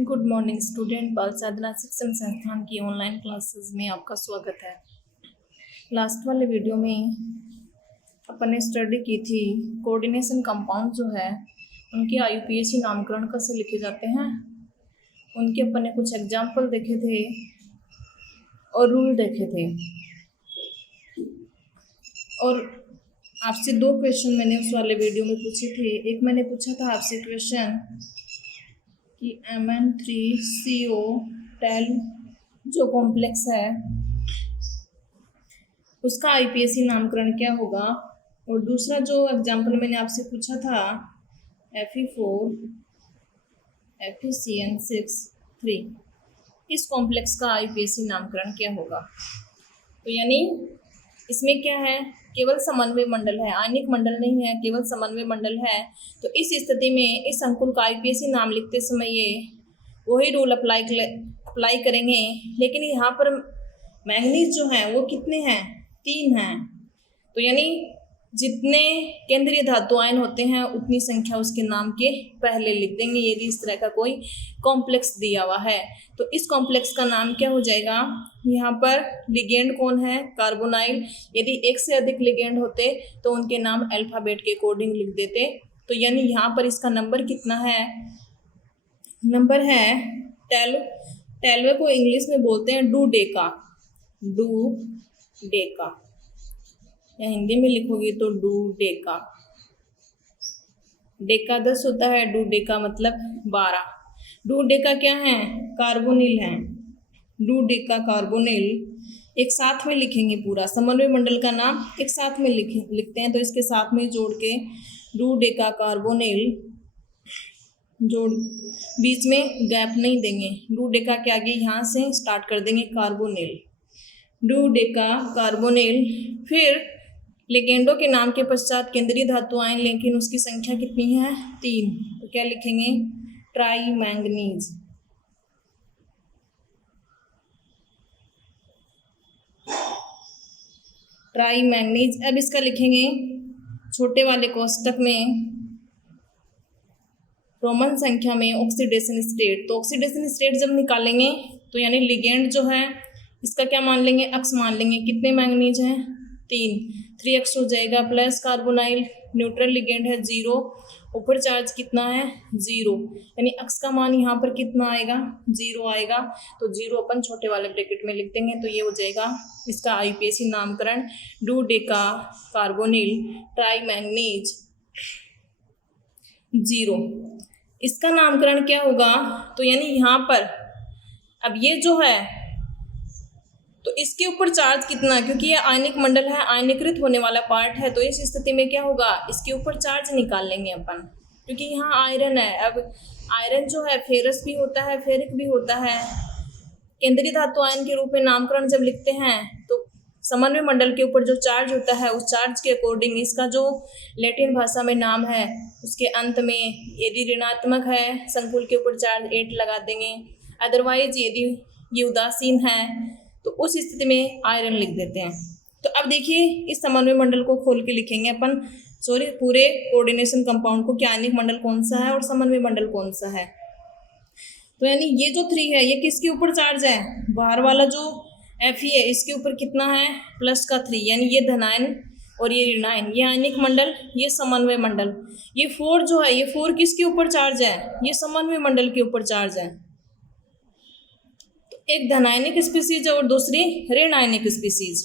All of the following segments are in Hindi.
Good morning student. बाल साधना शिक्षण संस्थान की ऑनलाइन क्लासेस में आपका स्वागत है। लास्ट वाले वीडियो में अपन ने स्टडी की थी कोऑर्डिनेशन कंपाउंड जो है उनके IUPAC नामकरण कैसे लिखे जाते हैं, उनके अपन ने कुछ एग्जाम्पल देखे थे और रूल देखे थे। और आपसे 2 क्वेश्चन मैंने उस वाले वीडियो में पूछे थे। एक मैंने पूछा था आपसे क्वेश्चन कि Mn3CO जो कॉम्प्लेक्स है उसका IUPAC नामकरण क्या होगा, और दूसरा जो एग्जाम्पल मैंने आपसे पूछा था Fe4 FeCN6 इस कॉम्प्लेक्स का IUPAC नामकरण क्या होगा। तो यानी इसमें क्या है, केवल समन्वय मंडल है, आयनिक मंडल नहीं है, केवल समन्वय मंडल है। तो इस स्थिति में इस अंकुल का IUPAC नाम लिखते समय ये वही रूल अप्लाई करेंगे। लेकिन यहाँ पर मैंगनीज जो है वो कितने हैं, 3 हैं। तो यानी जितने केंद्रीय धातु आयन होते हैं उतनी संख्या उसके नाम के पहले लिख देंगे यदि इस तरह का कोई कॉम्प्लेक्स दिया हुआ है। तो इस कॉम्प्लेक्स का नाम क्या हो जाएगा, यहाँ पर लिगेंड कौन है, कार्बोनाइल। यदि एक से अधिक लिगेंड होते तो उनके नाम अल्फाबेट के अकॉर्डिंग लिख देते। तो यानी यहाँ पर इसका नंबर कितना है, नंबर है 12। 12 को इंग्लिश में बोलते हैं डूडेका, डूडेका, या हिंदी में लिखोगे तो डूडेका। डेका 10 होता है, डूडेका मतलब 12। डूडेका क्या है, कार्बोनिल है, डूडेका कार्बोनिल। एक साथ में लिखेंगे, पूरा समन्वय मंडल का नाम एक साथ में लिखते हैं। तो इसके साथ में जोड़ के डूडेका कार्बोनिल, जोड़ बीच में गैप नहीं देंगे। डूडेका के आगे यहाँ से स्टार्ट कर देंगे कार्बोनिल, डूडेका कार्बोनिल। फिर लिगेंडो के नाम के पश्चात केंद्रीय धातु आयन, लेकिन उसकी संख्या कितनी है, 3। तो क्या लिखेंगे, ट्राई मैंगनीज। Try manganese. अब इसका लिखेंगे छोटे वाले कोष्टक में रोमन संख्या में ऑक्सीडेशन स्टेट। तो ऑक्सीडेशन स्टेट जब निकालेंगे तो यानी लिगेंड जो है इसका क्या मान लेंगे, अक्स मान लेंगे। कितने मैंगनीज हैं, 3x हो जाएगा, प्लस कार्बोनाइल न्यूट्रल लिगेंड है 0, ऊपर चार्ज कितना है 0, यानी अक्स का मान यहाँ पर कितना आएगा, 0 आएगा। तो 0 अपन छोटे वाले ब्रैकेट में लिख देंगे। तो ये हो जाएगा इसका IUPAC नामकरण, डूडेका कार्बोनिल ट्राई मैंगनीज 0। इसका नामकरण क्या होगा, तो यानी यहाँ पर अब ये जो है तो इसके ऊपर चार्ज कितना, क्योंकि ये आयनिक मंडल है, आयनीकृत होने वाला पार्ट है। तो इस स्थिति में क्या होगा, इसके ऊपर चार्ज निकाल लेंगे अपन, क्योंकि यहाँ आयरन है। अब आयरन जो है फेरस भी होता है, फेरिक भी होता है। केंद्रीय धातु आयन के रूप में नामकरण जब लिखते हैं तो समन्वय मंडल के ऊपर जो चार्ज होता है उस चार्ज के अकॉर्डिंग इसका जो लैटिन भाषा में नाम है उसके अंत में यदि ऋणात्मक है संकुल के ऊपर चार्ज 8 लगा देंगे। अदरवाइज यदि ये उदासीन है तो उस स्थिति में आयरन लिख देते हैं। तो अब देखिए इस समन्वय मंडल को खोल के लिखेंगे अपन, पूरे कोऑर्डिनेशन कंपाउंड को, क्या आयनिक मंडल कौन सा है और समन्वय मंडल कौन सा है। तो यानी ये जो 3 है ये किसके ऊपर चार्ज है, बाहर वाला जो Fe है इसके ऊपर कितना है, प्लस का 3, यानी ये धनायन और ये ऋणायन, ये आयनिक मंडल, ये समन्वय मंडल। ये 4 जो है, ये 4 किसके ऊपर चार्ज है, ये समन्वय मंडल के ऊपर चार्ज है। एक धनायनिक स्पीसीज और दूसरी ऋण आयनिक स्पीसीज,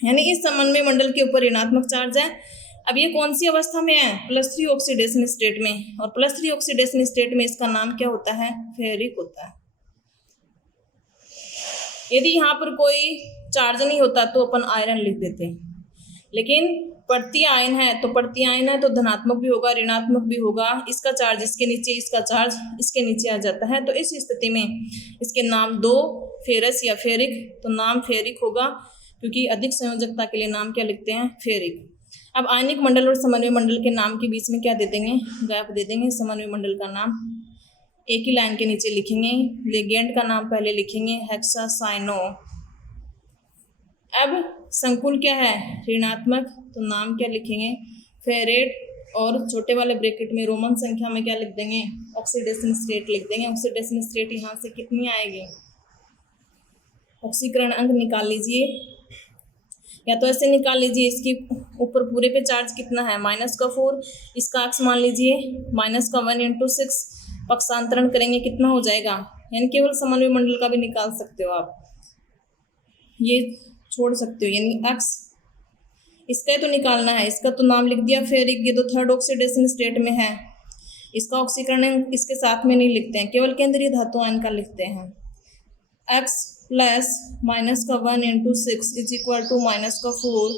यानी इस समन्वय मंडल के ऊपर ऋणात्मक चार्ज है। अब ये कौन सी अवस्था में है, +3 ऑक्सीडेशन स्टेट में। और +3 ऑक्सीडेशन स्टेट में इसका नाम क्या होता है, फेरिक होता है। यदि यहाँ पर कोई चार्ज नहीं होता तो अपन आयरन लिख देते, लेकिन प्रति आयन है तो प्रति आयन है तो धनात्मक भी होगा, ऋणात्मक भी होगा। इसका चार्ज इसके नीचे, इसका चार्ज इसके नीचे आ जाता है। तो इस स्थिति में इसके नाम 2 फेरस या फेरिक, तो नाम फेरिक होगा, क्योंकि अधिक संयोजकता के लिए नाम क्या लिखते हैं, फेरिक। अब आयनिक मंडल और समन्वय मंडल के नाम के बीच में क्या दे देंगे, गैप दे देंगे। समन्वय मंडल का नाम एक ही लाइन के नीचे लिखेंगे, लिगेंड का नाम पहले लिखेंगे हेक्सासाइनो। अब संकुल क्या है, ऋणात्मक, तो नाम क्या लिखेंगे, फेरेट और छोटे वाले ब्रैकेट में रोमन संख्या में क्या लिख देंगे, ऑक्सीडेशन स्टेट लिख देंगे। ऑक्सीडेशन स्टेट यहाँ से कितनी आएगी, ऑक्सीकरण अंक निकाल लीजिए, या तो ऐसे निकाल लीजिए, इसके ऊपर पूरे पे चार्ज कितना है -4, इसका अक्स मान लीजिए -1 × 6, पक्षांतरण करेंगे कितना हो जाएगा, यानी केवल समन्वय मंडल का भी निकाल सकते हो आप, ये छोड़ सकते हो, यानी अक्स इसका तो निकालना है, इसका तो नाम लिख दिया। फिर ये तो थर्ड ऑक्सीडेशन स्टेट में है, इसका ऑक्सीकरण इसके साथ में नहीं लिखते हैं, केवल केंद्रीय धातु आयन का लिखते हैं। x plus -1 × 6 is equal to -4,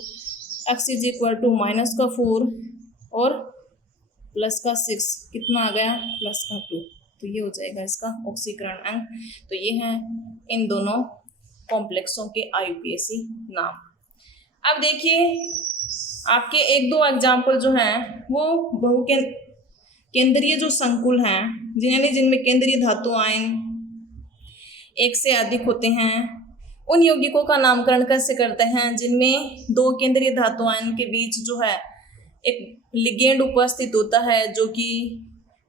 x is equal to -4 और +6 कितना आ गया, +2, तो ये हो जाएगा इसका ऑक्सीकरण अंक। तो ये हैं इन दोनों कॉम्प्लेक्सों के IUPAC नाम। अब देखिए आपके 1-2 एग्जाम्पल जो हैं वो केंद्रीय जो संकुल हैं, जिनमें केंद्रीय धातु आयन एक से अधिक होते हैं, उन यौगिकों का नामकरण कैसे करते हैं, जिनमें 2 केंद्रीय धातु आयन के बीच जो है एक लिगेंड उपस्थित होता है जो कि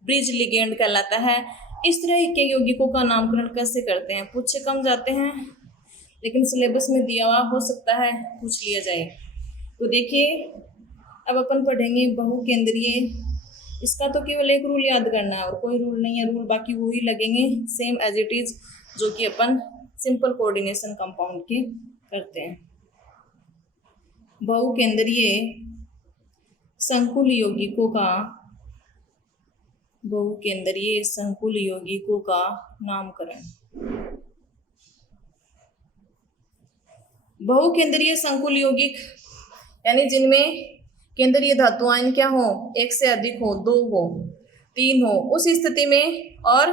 ब्रिज लिगेंड कहलाता है। इस तरह के यौगिकों का नामकरण कैसे करते हैं, पूछे कम जाते हैं, लेकिन सिलेबस में दिया हुआ हो सकता है पूछ लिया जाए। तो देखिए अब अपन पढ़ेंगे बहुकेंद्रीय, इसका तो केवल एक रूल याद करना है और कोई रूल नहीं है, रूल बाकी वही लगेंगे सेम एज इट इज जो कि अपन सिंपल कोऑर्डिनेशन कंपाउंड के करते हैं। बहुकेंद्रीय संकुल यौगिकों का नामकरण। बहुकेंद्रीय संकुल यौगिक यानी जिनमें केंद्रीय धातु आयन क्या हो, एक से अधिक हो, 2 हो, 3 हो, उस स्थिति में और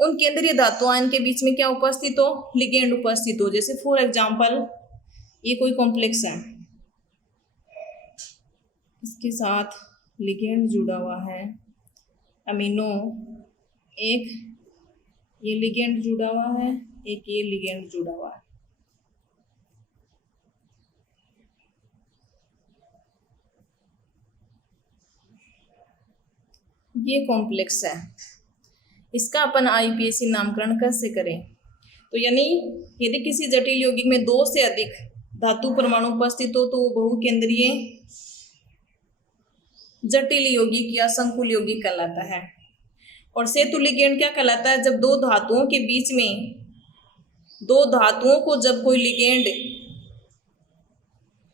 उन केंद्रीय धातु आयन के बीच में क्या उपस्थित हो, लिगेंड उपस्थित हो। जैसे फॉर एग्जांपल ये कोई कॉम्प्लेक्स है, इसके साथ लिगेंड जुड़ा हुआ है अमीनो, एक ये लिगेंड जुड़ा हुआ है, एक ये लिगेंड जुड़ा हुआ है। ये कॉम्प्लेक्स है, इसका अपन IUPAC नामकरण कैसे करें, तो यानी यदि किसी जटिल यौगिक में 2 से अधिक धातु परमाणु उपस्थित हो तो वो बहुकेंद्रीय जटिल यौगिक या संकुल यौगिक कहलाता है। और सेतु लिगेंड क्या कहलाता है, जब 2 धातुओं के बीच में 2 धातुओं को जब कोई लिगेंड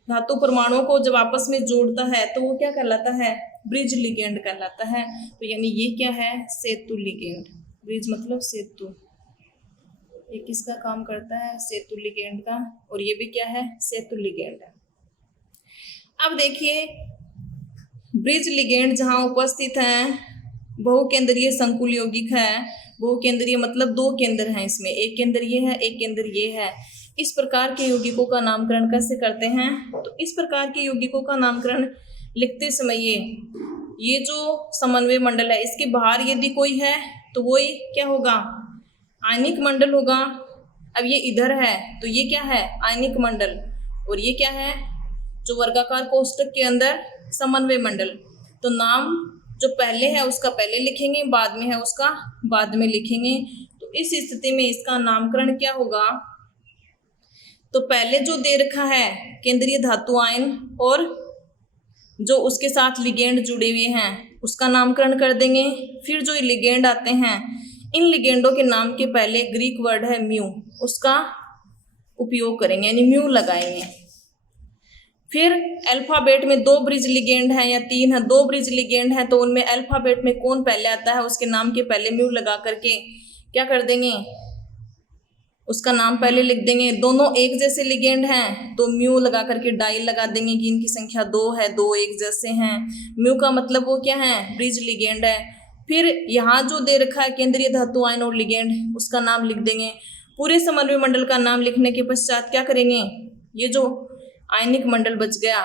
धातु परमाणुओं को जब आपस में जोड़ता है तो वो क्या कहलाता है, ब्रिज लिगेंड कहलाता है। तो यानी ये क्या है, सेतु लिगेंड, ब्रिज मतलब सेतु, ये किसका काम करता है, सेतु लिगेंड का, और ये भी क्या है, सेतु लिगेंड है। अब देखिए ब्रिज लिगेंड जहाँ उपस्थित हैं, बहुकेंद्रीय संकुल यौगिक है, बहुकेंद्रीय मतलब 2 केंद्र हैं इसमें, एक केंद्र ये है, एक केंद्र ये है। इस प्रकार के यौगिकों का नामकरण कैसे करते हैं, तो इस प्रकार के यौगिकों का नामकरण लिखते समय ये जो समन्वय मंडल है इसके बाहर यदि कोई है तो वही क्या होगा, आयनिक मंडल होगा। अब ये इधर है तो ये क्या है, आयनिक मंडल, और ये क्या है, जो वर्गाकार कोष्ठक के अंदर समन्वय मंडल। तो नाम जो पहले है उसका पहले लिखेंगे, बाद में है उसका बाद में लिखेंगे। तो इस स्थिति में इसका नामकरण क्या होगा, तो पहले जो दे रखा है केंद्रीय धातु आयन और जो उसके साथ लिगेंड जुड़े हुए हैं उसका नामकरण कर देंगे। फिर जो लिगेंड आते हैं, इन लिगेंडों के नाम के पहले ग्रीक वर्ड है म्यू, उसका उपयोग करेंगे, यानी म्यू लगाएंगे। फिर अल्फाबेट में 2 ब्रिज लिगेंड हैं या 3 है, 2 ब्रिज लिगेंड हैं, तो उनमें अल्फाबेट में कौन पहले आता है उसके नाम के पहले म्यू लगा करके क्या कर देंगे, उसका नाम पहले लिख देंगे। दोनों एक जैसे लिगेंड हैं तो म्यू लगा करके डाई लगा देंगे कि इनकी संख्या 2 है, 2 एक जैसे हैं। म्यू का मतलब वो क्या है, ब्रिज लिगेंड है। फिर यहाँ जो दे रखा है केंद्रीय धातु आयन और लिगेंड, उसका नाम लिख देंगे। पूरे समन्वय मंडल का नाम लिखने के पश्चात क्या करेंगे, ये जो आयनिक मंडल बच गया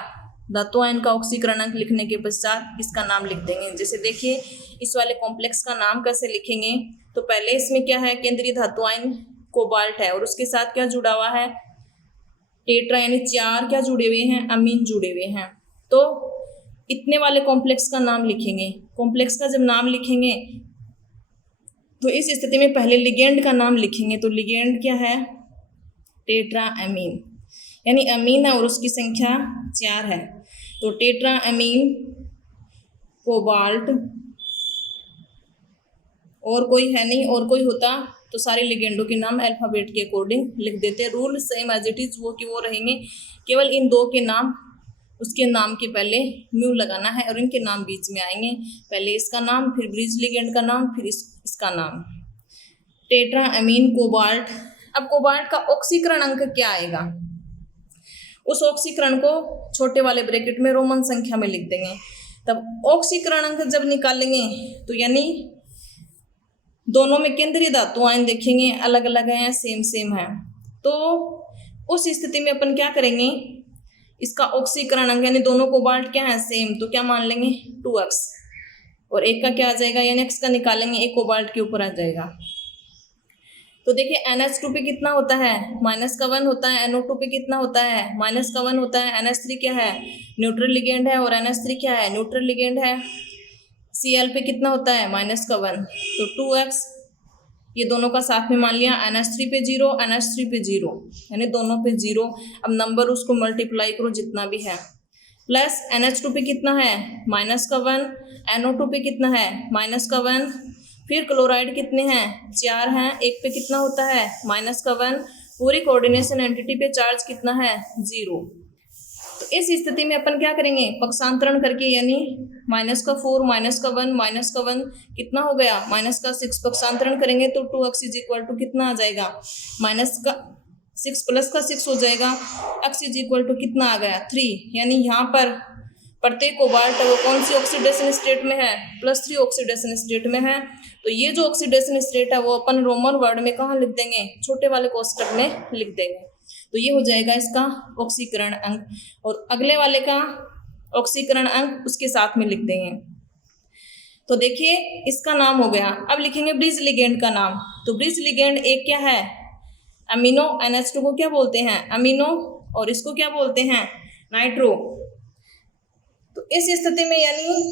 धातु आयन का ऑक्सीकरण अंक लिखने के पश्चात इसका नाम लिख देंगे। जैसे देखिए इस वाले कॉम्प्लेक्स का नाम कैसे लिखेंगे, तो पहले इसमें क्या है, केंद्रीय धातु आयन कोबाल्ट है और उसके साथ क्या जुड़ा हुआ है, टेट्रा, यानी 4 क्या जुड़े हुए हैं, अमीन जुड़े हुए हैं। तो इतने वाले कॉम्प्लेक्स का नाम लिखेंगे। कॉम्प्लेक्स का जब नाम लिखेंगे तो इस स्थिति में पहले लिगेंड का नाम लिखेंगे। तो लिगेंड क्या है? टेट्रा एमीन, यानी अमीन है और उसकी संख्या 4 है। तो टेट्रा एमीन कोबाल्ट, और कोई है नहीं, और कोई होता तो सारे लिगेंडों के नाम अल्फ़ाबेट के अकॉर्डिंग लिख देते। Rule same as it is वो कि वो रहेंगे, केवल इन दो के नाम उसके नाम के पहले म्यू लगाना है और इनके नाम बीच में आएंगे। पहले इसका नाम, फिर ब्रिज लिगेंड का नाम, फिर इसका नाम। Tetra amine cobalt. अब कोबाल्ट का ऑक्सीकरण अंक क्या आएगा? उस ऑक्सीकरण को छोटे वाले ब्रैकेट में रोमन संख्या में लिख देंगे। तब ऑक्सीकरण अंक जब निकालेंगे तो यानी दोनों में केंद्रीय धातु आयन देखेंगे अलग अलग है या सेम सेम है, तो उस स्थिति में अपन क्या करेंगे, इसका ऑक्सीकरण अंक यानी दोनों कोबाल्ट क्या है सेम, तो क्या मान लेंगे 2x, और एक का क्या आ जाएगा यानी x का निकालेंगे, एक कोबाल्ट के ऊपर आ जाएगा। तो देखिए NH2 पे कितना होता है, -1 होता है। NO2 पे कितना होता है, -1 होता है। NH3 क्या है, न्यूट्रल लिगेंड है, और NH3 क्या है, न्यूट्रल लिगेंड है। Cl पे कितना होता है, -1, तो 2x, ये दोनों का साथ में मान लिया। NH3 पे 0, NH3 पे 0, यानी दोनों पे 0। अब नंबर उसको मल्टीप्लाई करो जितना भी है, प्लस NH2 पे कितना है, -1, NO2 पे कितना है, -1, फिर क्लोराइड कितने हैं, 4 हैं, एक पे कितना होता है, -1, पूरी कोऑर्डिनेशन एंटिटी पे चार्ज कितना है, 0। तो इस स्थिति में अपन क्या करेंगे, पक्षांतरण करके, यानी -4, -1 कितना हो गया, -6, पक्षांतरण करेंगे तो 2x = कितना आ जाएगा, -6 + 6 हो जाएगा। x = कितना आ गया, 3, यानी यहाँ पर प्रत्येक कोबाल्ट वो कौन सी ऑक्सीडेशन स्टेट में है, +3 ऑक्सीडेशन स्टेट में है। तो ये जो ऑक्सीडेशन स्टेट है वो अपन रोमन वर्ड में कहाँ लिख देंगे, छोटे वाले कोष्टक में लिख देंगे। तो ये हो जाएगा इसका ऑक्सीकरण अंक, और अगले वाले का ऑक्सीकरण अंक उसके साथ में लिख देंगे। तो देखिए इसका नाम हो गया। अब लिखेंगे ब्रिज लिगेंड का नाम। तो ब्रिज लिगेंड एक क्या है, अमीनो, NH2 को क्या बोलते हैं, अमीनो, और इसको क्या बोलते हैं, नाइट्रो। तो इस स्थिति में यानी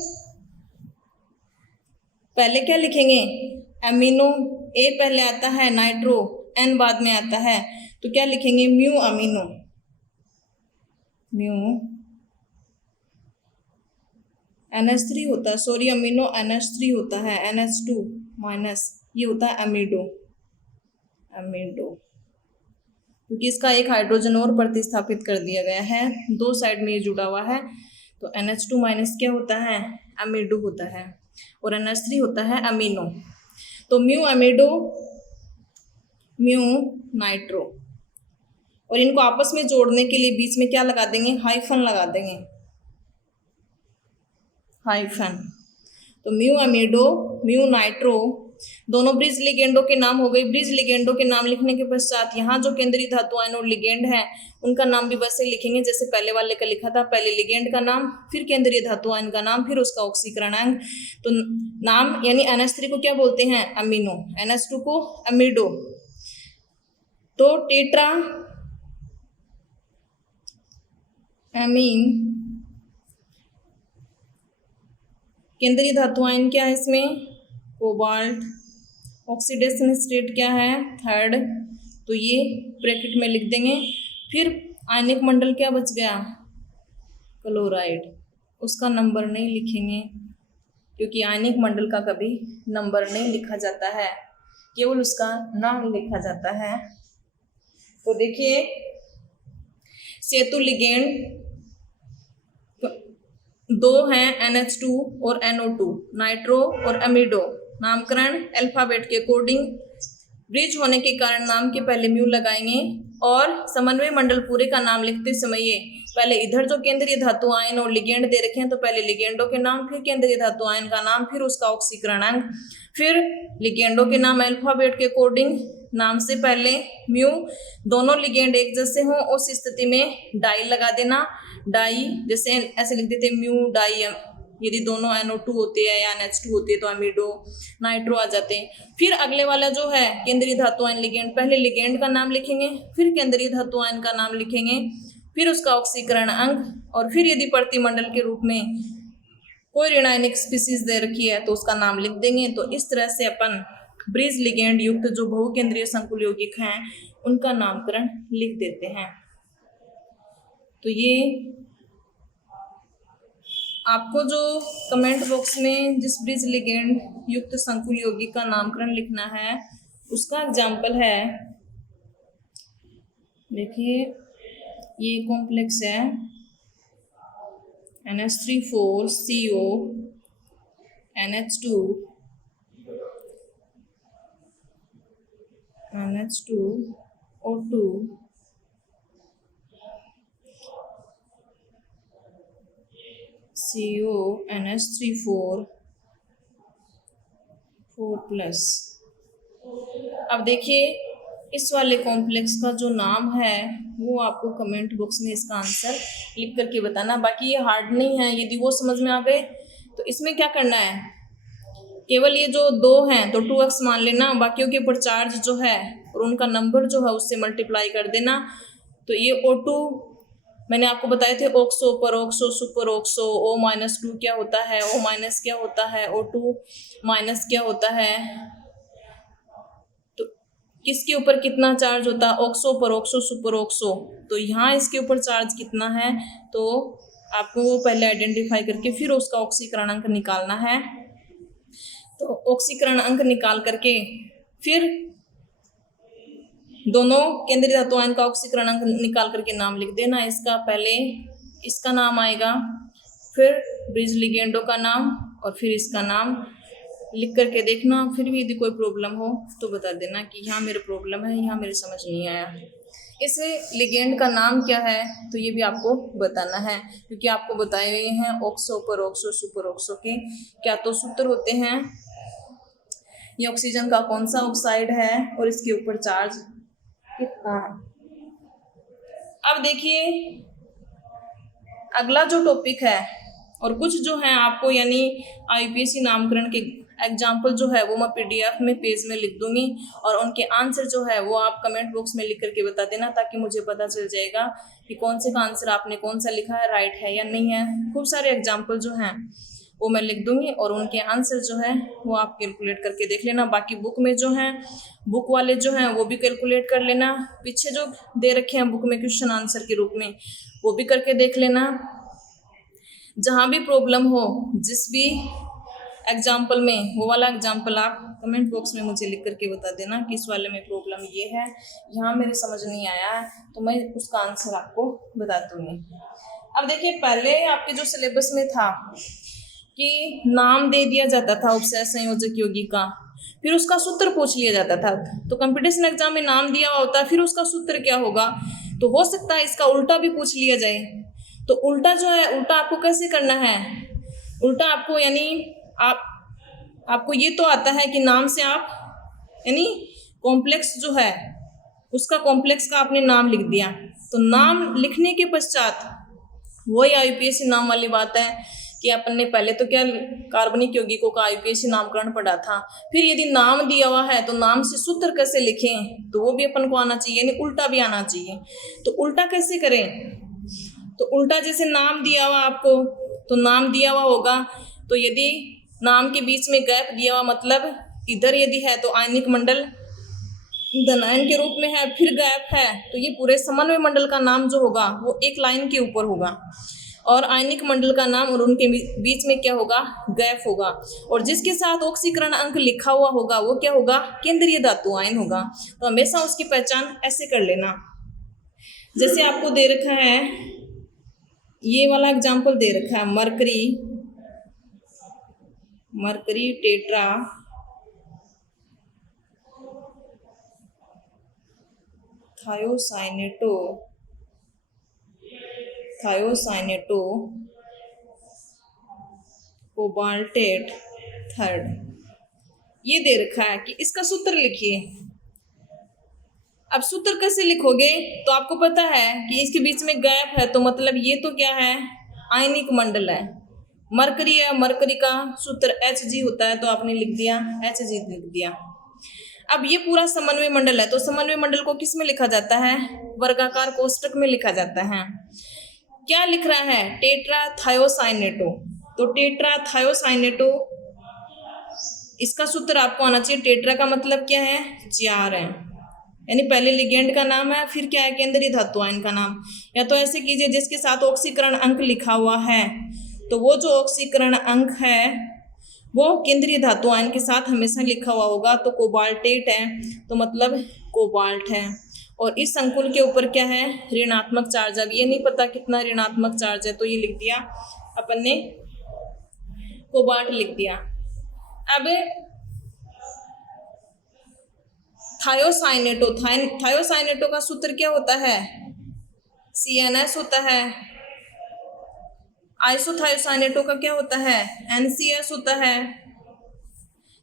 पहले क्या लिखेंगे, अमीनो, ए पहले आता है, नाइट्रो N बाद में आता है, तो क्या लिखेंगे, म्यू अमीनो, म्यू NH3 होता है, सॉरी अमीनो NH3 होता है, NH2 माइनस, ये होता है अमीडो, अमीडो, क्योंकि इसका एक हाइड्रोजन और प्रतिस्थापित कर दिया गया है, दो साइड में ये जुड़ा हुआ है। तो NH2 माइनस क्या होता है, अमीडो होता है, और NH3 होता है अमीनो। तो म्यू अमीडो, म्यू नाइट्रो, और इनको आपस में जोड़ने के लिए बीच में क्या लगा देंगे, हाइफन लगा देंगे, हाइफन। तो म्यू अमीडो, म्यू नाइट्रो, दोनों ब्रिज लिगेंडों के नाम हो गए। ब्रिज लिगेंडों के नाम लिखने के पश्चात यहाँ जो केंद्रीय धातु आयन और लिगेंड है उनका नाम भी वैसे लिखेंगे जैसे पहले वाले का लिखा था, पहले लिगेंड का नाम, फिर केंद्रीय धातु आयन का नाम, फिर उसका ऑक्सीकरण अंक। तो नाम यानी NH3 को क्या बोलते हैं, अमीनो, NH2 को अमीडो। तो टेट्रा एमीन केंद्रीय धातु आयन क्या है इसमें, कोबाल्ट, ऑक्सीडेशन स्टेट क्या है, 3rd, तो ये ब्रैकेट में लिख देंगे। फिर आयनिक मंडल क्या बच गया, क्लोराइड, उसका नंबर नहीं लिखेंगे क्योंकि आयनिक मंडल का कभी नंबर नहीं लिखा जाता है, केवल उसका नाम लिखा जाता है। तो देखिए सेतु लिगेंड दो हैं, NH2 और NO2, नाइट्रो और अमीडो। नामकरण अल्फाबेट के अकॉर्डिंग, ब्रिज होने के कारण नाम के पहले म्यू लगाएंगे, और समन्वय मंडल पूरे का नाम लिखते समय पहले इधर जो केंद्रीय धातु आयन और लिगेंड दे रखे हैं तो पहले लिगेंडों के नाम, फिर केंद्रीय धातु आयन का नाम, फिर उसका ऑक्सीकरण अंक, फिर लिगेंडों के नाम अल्फाबेट के अकॉर्डिंग, नाम से पहले म्यू, दोनों लिगेंड एक जैसे हों उस स्थिति में डाई लगा देना। डाई जैसे ऐसे लिख देते म्यू डाई, यदि दोनों NO2 होते हैं या NH2 होते हैं तो अमीडो, नाइट्रो आ जाते हैं। फिर अगले वाला जो है केंद्रीय धातु आयन लिगेंड, पहले लिगेंड का नाम लिखेंगे, फिर केंद्रीय धातु आयन का नाम लिखेंगे, फिर उसका ऑक्सीकरण अंक, और फिर यदि प्रतिमंडल के रूप में कोई ऋण आयनिक स्पीसीज दे रखी है तो उसका नाम लिख देंगे। तो इस तरह से अपन ब्रिज लिगेंड युक्त जो बहुकेंद्रीय संकुल यौगिक हैं उनका नामकरण लिख देते हैं। तो ये आपको जो कमेंट बॉक्स में जिस ब्रिज लिगेंड युक्त संकुल यौगिक का नामकरण लिखना है उसका एग्जाम्पल है, देखिए ये कॉम्प्लेक्स है NH3,4CO NH2 NH2O2 CO NH3,4 4+। अब देखिए इस वाले कॉम्प्लेक्स का जो नाम है वो आपको कमेंट बॉक्स में इसका आंसर लिख करके बताना। बाकी ये हार्ड नहीं है, यदि वो समझ में आ गए तो इसमें क्या करना है, केवल ये जो दो हैं तो 2x मान लेना, बाकियों के ऊपर चार्ज जो है और उनका नंबर जो है उससे मल्टीप्लाई कर देना। तो ये O2 मैंने आपको बताए थे ऑक्सो, परोक्सो, सुपर ऑक्सो, O-2 क्या होता है, O- क्या होता है, O2- क्या होता है, तो किसके ऊपर कितना चार्ज होता है, ऑक्सो, परोक्सो, सुपर ऑक्सो। तो यहाँ इसके ऊपर चार्ज कितना है तो आपको वो पहले आइडेंटिफाई करके फिर उसका ऑक्सीकरण अंक निकालना है। तो ऑक्सीकरण अंक निकाल करके फिर दोनों केंद्रीय धातु आयन का ऑक्सीकरण अंक निकाल करके नाम लिख देना। इसका पहले इसका नाम आएगा, फिर ब्रिज लिगेंडो का नाम और फिर इसका नाम लिख करके देखना। फिर भी यदि कोई प्रॉब्लम हो तो बता देना कि यहाँ मेरे प्रॉब्लम है, यहाँ मेरे समझ नहीं आया। इस लिगेंड का नाम क्या है तो ये भी आपको बताना है, क्योंकि आपको बताए हुए हैं ऑक्सो, परोक्सो, सुपर ऑक्सो के क्या तो सूत्र होते हैं, ये ऑक्सीजन का कौन सा ऑक्साइड है और इसके ऊपर चार्ज कितना है। अब देखिए अगला जो टॉपिक है और कुछ जो है आपको यानी IUPAC नामकरण के एग्जाम्पल जो है वो मैं PDF में पेज में लिख दूंगी और उनके आंसर जो है वो आप कमेंट बॉक्स में लिख करके बता देना, ताकि मुझे पता चल जाएगा कि कौन से का आंसर आपने कौन सा लिखा है, राइट है या नहीं है। खूब सारे एग्जाम्पल जो हैं वो मैं लिख दूंगी और उनके आंसर जो है वो आप कैलकुलेट करके देख लेना। बाकी बुक में जो है, बुक वाले जो हैं वो भी कैलकुलेट कर लेना, पीछे जो दे रखे हैं बुक में क्वेश्चन आंसर के रूप में वो भी करके देख लेना। जहाँ भी प्रॉब्लम हो जिस भी एग्जाम्पल में, वो वाला एग्जाम्पल आप कमेंट बॉक्स में मुझे लिख करके बता देना कि इस वाले में प्रॉब्लम ये है, यहाँ मेरे समझ नहीं आया, तो मैं उसका आंसर आपको बता दूँगी। अब देखिए पहले आपके जो सिलेबस में था कि नाम दे दिया जाता था उपसर्ग संयोजक यौगिक का, फिर उसका सूत्र पूछ लिया जाता था। तो कंपटीशन एग्जाम में नाम दिया हुआ होता है, फिर उसका सूत्र क्या होगा, तो हो सकता है इसका उल्टा भी पूछ लिया जाए। तो उल्टा जो है, उल्टा आपको कैसे करना है, उल्टा आपको यानी आपको ये तो आता है कि नाम से आप यानी कॉम्प्लेक्स जो है उसका कॉम्प्लेक्स का आपने नाम लिख दिया। तो नाम लिखने के पश्चात वही IUPAC नाम वाली बात है कि अपन ने पहले तो क्या कार्बनिक यौगिकों का IUPAC नामकरण पढ़ा था, फिर यदि नाम दिया हुआ है तो नाम से सूत्र कैसे लिखें तो वो भी अपन को आना चाहिए, यानी उल्टा भी आना चाहिए। तो उल्टा कैसे करें, तो उल्टा जैसे नाम दिया हुआ आपको, तो नाम दिया हुआ होगा तो यदि नाम के बीच में गैप दिया हुआ, मतलब इधर यदि है तो आयनिक मंडल धनायन के रूप में है, फिर गैप है, तो ये पूरे समन्वय मंडल का नाम जो होगा वो एक लाइन के ऊपर होगा और आयनिक मंडल का नाम और उनके बीच में क्या होगा, गैप होगा। और जिसके साथ ऑक्सीकरण अंक लिखा हुआ होगा वो क्या होगा, केंद्रीय धातु आयन होगा। तो हमेशा उसकी पहचान ऐसे कर लेना। जैसे आपको दे रखा है, ये वाला एग्जाम्पल दे रखा है, mercury tetra thiocyanato cobaltate third, ये दे रखा है कि इसका सूत्र लिखिए। अब सूत्र कैसे लिखोगे, तो आपको पता है कि इसके बीच में गैप है, तो मतलब ये तो क्या है, आयनिक मंडल है, मरकरी है, मरकरी का सूत्र Hg होता है, तो आपने लिख दिया Hg लिख दिया। अब ये पूरा समन्वय मंडल है, तो समन्वय मंडल को किस में लिखा जाता है, वर्गाकार कोष्टक में लिखा जाता है। क्या लिख रहा है, टेट्रा थायोसाइनेटो, तो टेट्रा थायोसाइनेटो, इसका सूत्र आपको आना चाहिए। टेट्रा का मतलब क्या है, 4 है, यानी पहले लिगेंड का नाम है, फिर क्या है, केंद्रीय धातु आयन का नाम। या तो ऐसे कीजिए जिसके साथ ऑक्सीकरण अंक लिखा हुआ है, तो वो जो ऑक्सीकरण अंक है वो केंद्रीय धातु आयन के साथ हमेशा लिखा हुआ होगा। तो कोबाल्टेट है तो मतलब कोबाल्ट है। और इस संकुल के ऊपर क्या है, ऋणात्मक चार्ज। अब ये नहीं पता कितना ऋणात्मक चार्ज है, तो ये लिख दिया अपन ने, कोबाल्ट लिख दिया। अब थायोसाइनेटो, थायोसाइनेटो का सूत्र क्या होता है, CnS होता है। आइसोथायोसाइनेटो का क्या होता है, NCS होता है।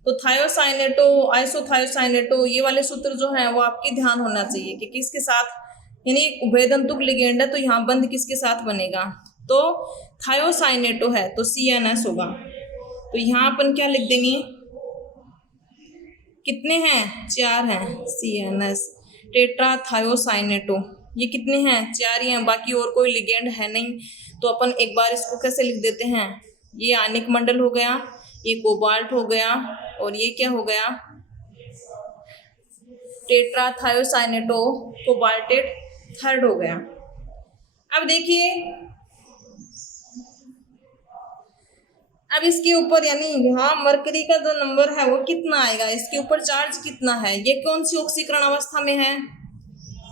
तो थायोसाइनेटो, आइसोथायोसाइनेटो, ये वाले सूत्र जो हैं वो आपके ध्यान होना चाहिए कि किसके साथ, यानी एक उभयदंतुक लिगेंड है तो यहाँ बंध किसके साथ बनेगा, तो थायोसाइनेटो है तो CnS होगा। तो यहाँ अपन क्या लिख देंगे, कितने हैं, 4 हैं, CnS टेट्रा थायोसाइनेटो। ये कितने हैं, 4 ही हैं, बाकी और कोई लिगेंड है नहीं। तो अपन एक बार इसको कैसे लिख देते हैं, ये आयनिक मंडल हो गया, ये कोबाल्ट हो गया, और ये क्या हो गया, टेट्रा थायोसाइनेटो कोबाल्टेट थर्ड हो गया। अब देखिए, अब इसके ऊपर यानी यहाँ मरकरी का जो नंबर है वो कितना आएगा, इसके ऊपर चार्ज कितना है, ये कौन सी ऑक्सीकरण अवस्था में है,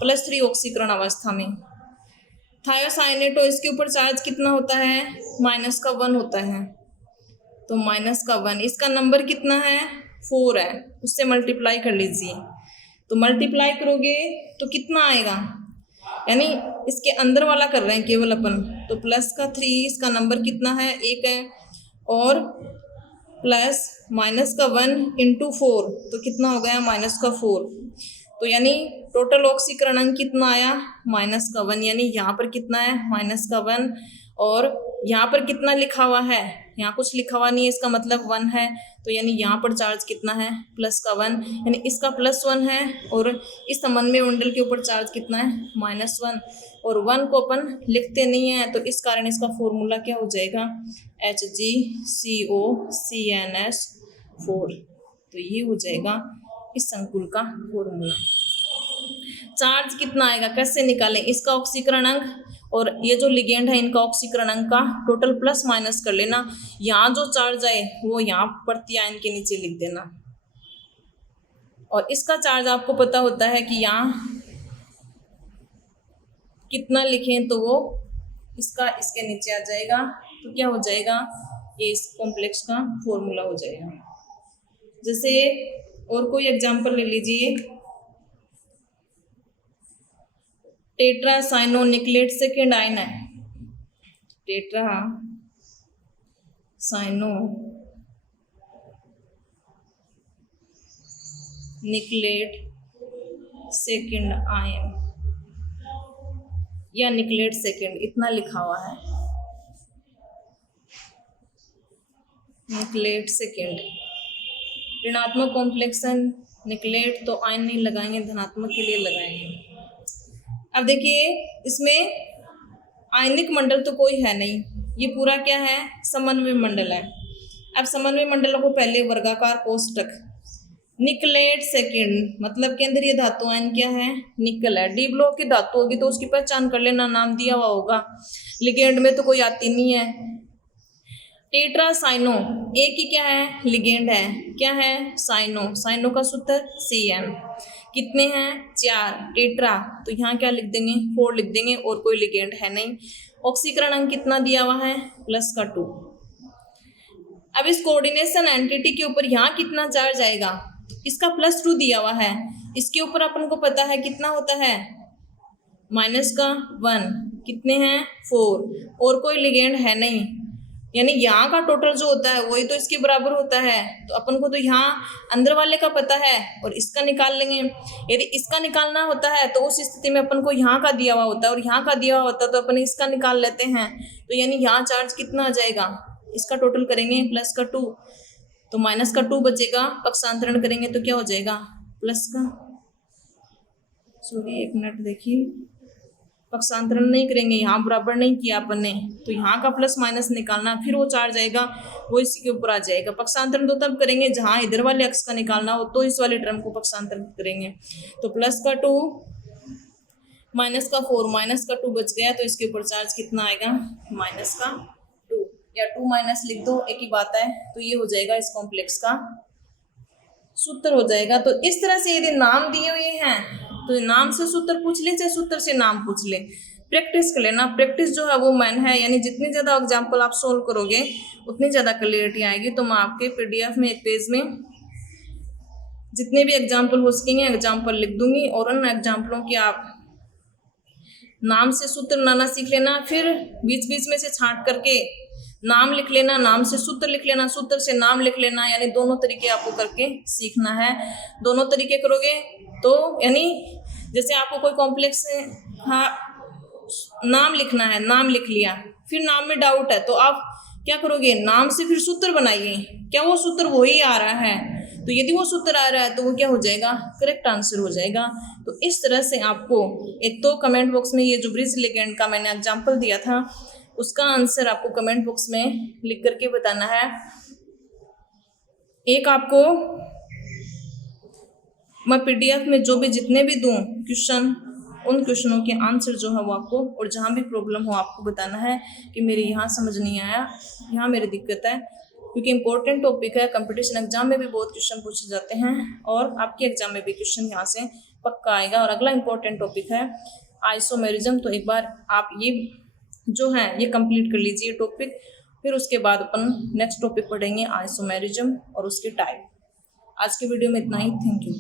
+3 ऑक्सीकरण अवस्था में। थायोसाइनेटो, इसके ऊपर चार्ज कितना होता है, -1 होता है, तो -1। इसका नंबर कितना है, 4 है, उससे मल्टीप्लाई कर लीजिए। तो मल्टीप्लाई करोगे तो कितना आएगा, यानी इसके अंदर वाला कर रहे हैं केवल अपन, तो +3, इसका नंबर कितना है, 1 है, और +-1 × 4 तो कितना हो गया, -4। तो यानी टोटल ऑक्सीकरण अंक कितना आया, -1, यानी यहाँ पर कितना है, -1, और यहाँ पर कितना लिखा हुआ है, यहाँ कुछ लिखा हुआ नहीं है, इसका मतलब 1 है। तो यानी यहाँ पर चार्ज कितना है, +1, यानी इसका +1 है, और इस समन्वय मंडल के ऊपर चार्ज कितना है, -1, और 1 को अपन लिखते नहीं है, तो इस कारण इसका फॉर्मूला क्या हो जाएगा, HgCOCnS4। तो ये हो जाएगा इस संकुल का फॉर्मूला। चार्ज कितना आएगा कैसे निकालें, इसका ऑक्सीकरण अंक और ये जो लिगेंड है इनका ऑक्सीकरण अंक का टोटल प्लस माइनस कर लेना। यहाँ जो चार्ज आए वो यहाँ प्रति आयन के नीचे लिख देना, और इसका चार्ज आपको पता होता है कि यहाँ कितना लिखें तो वो इसका इसके नीचे आ जाएगा। तो क्या हो जाएगा, ये इस कॉम्प्लेक्स का फॉर्मूला हो जाएगा। जैसे और कोई एग्जांपल ले लीजिए, टेट्रासाइनोनिक्लेट सेकेंड आयन है, टेट्रासाइनोनिक्लेट सेकेंड आयन या निक्लेट सेकेंड, इतना लिखा हुआ है, निक्लेट सेकेंड। ऋणात्मक कॉम्प्लेक्सन निक्लेट तो आयन नहीं लगाएंगे, धनात्मक के लिए लगाएंगे। अब देखिए इसमें आयनिक मंडल तो कोई है नहीं, ये पूरा क्या है, समन्वय मंडल है। अब समन्वय मंडलों को पहले वर्गाकार कोष्टक, निकलेट सेकेंड मतलब केंद्रीय धातु आयन क्या है, निकल है। डी ब्लॉक की धातु होगी तो उसकी पहचान कर लेना, नाम दिया हुआ होगा, लिगेंड में तो कोई आती नहीं है। टेट्रासाइनो एक ही क्या है, लिगेंड है, क्या है, साइनो, साइनो का सूत्र Cm। कितने हैं, 4, टेट्रा, तो यहाँ क्या लिख देंगे, 4 लिख देंगे, और कोई लिगेंड है नहीं। ऑक्सीकरण अंक कितना दिया हुआ है, +2। अब इस कोऑर्डिनेशन एंटिटी के ऊपर यहाँ कितना चार्ज आएगा, इसका +2 दिया हुआ है, इसके ऊपर अपन को पता है कितना होता है, -1, कितने हैं, 4, और कोई लिगेंड है नहीं, यानी यहाँ का टोटल जो होता है वही तो इसके बराबर होता है। तो अपन को तो यहाँ अंदर वाले का पता है और इसका निकाल लेंगे। यदि इसका निकालना होता है तो उस स्थिति में अपन को यहाँ का दिया हुआ होता है और यहाँ का दिया हुआ होता है तो अपन इसका निकाल लेते हैं। तो यानी यहाँ चार्ज कितना आ जाएगा, इसका टोटल करेंगे +2, तो -2 बचेगा, पक्षांतरण करेंगे तो क्या हो जाएगा, प्लस का, सॉरी एक मिनट देखिए, पक्षांतरण नहीं करेंगे, यहाँ बराबर नहीं किया अपन ने, तो यहाँ का प्लस माइनस निकालना, फिर वो चार्ज आएगा वो इसी के ऊपर आ जाएगा। पक्षांतरण तो तब करेंगे जहाँ इधर वाले अक्ष का निकालना हो, तो इस वाले टर्म को पक्षांतरण करेंगे। तो प्लस का 2 माइनस का 4 माइनस का 2 बच गया, तो इसके ऊपर चार्ज कितना आएगा, माइनस का 2 या 2 माइनस लिख दो, एक ही बात है। तो ये हो जाएगा इस कॉम्प्लेक्स का सूत्र हो जाएगा। तो इस तरह से यदि नाम दिए हुए हैं तो नाम से सूत्र पूछ ले, चाहे सूत्र से नाम पूछ ले, प्रैक्टिस कर लेना। प्रैक्टिस जो है वो मैन है, यानी जितनी ज़्यादा एग्जाम्पल आप सोल्व करोगे उतनी ज़्यादा क्लियरिटी आएगी। तो मैं आपके PDF में एक पेज में जितने भी एग्जाम्पल हो सकेंगे एग्जाम्पल लिख दूंगी, और उन एग्जाम्पलों की आप नाम से सूत्र बनाना सीख लेना, फिर बीच बीच में से छांट करके नाम लिख लेना, नाम से सूत्र लिख लेना, सूत्र से नाम लिख लेना, यानी दोनों तरीके आपको करके सीखना है। दोनों तरीके करोगे तो यानी जैसे आपको कोई कॉम्प्लेक्स नाम लिखना है, नाम लिख लिया, फिर नाम में डाउट है तो आप क्या करोगे, नाम से फिर सूत्र बनाइए, क्या वो सूत्र वही आ रहा है, तो यदि वो सूत्र आ रहा है तो वो क्या हो जाएगा, करेक्ट आंसर हो जाएगा। तो इस तरह से आपको एक तो कमेंट बॉक्स में ये जो ब्रिज लिगेंड का मैंने एग्जाम्पल दिया था उसका आंसर आपको कमेंट बॉक्स में लिख करके बताना है। एक आपको मैं PDF में जो भी जितने भी दूं क्वेश्चन, उन क्वेश्चनों के आंसर जो है वो आपको, और जहाँ भी प्रॉब्लम हो आपको बताना है कि मेरे यहाँ समझ नहीं आया, यहाँ मेरी दिक्कत है, क्योंकि इंपॉर्टेंट टॉपिक है। कंपटीशन एग्जाम में भी बहुत क्वेश्चन पूछे जाते हैं और आपके एग्जाम में भी क्वेश्चन यहाँ से पक्का आएगा। और अगला इंपॉर्टेंट टॉपिक है आइसोमेरिज्म। तो एक बार आप ये जो है ये कंप्लीट कर लीजिए टॉपिक, फिर उसके बाद अपन नेक्स्ट टॉपिक पढ़ेंगे आइसोमेरिज्म और उसके टाइप। आज के वीडियो में इतना ही, थैंक यू।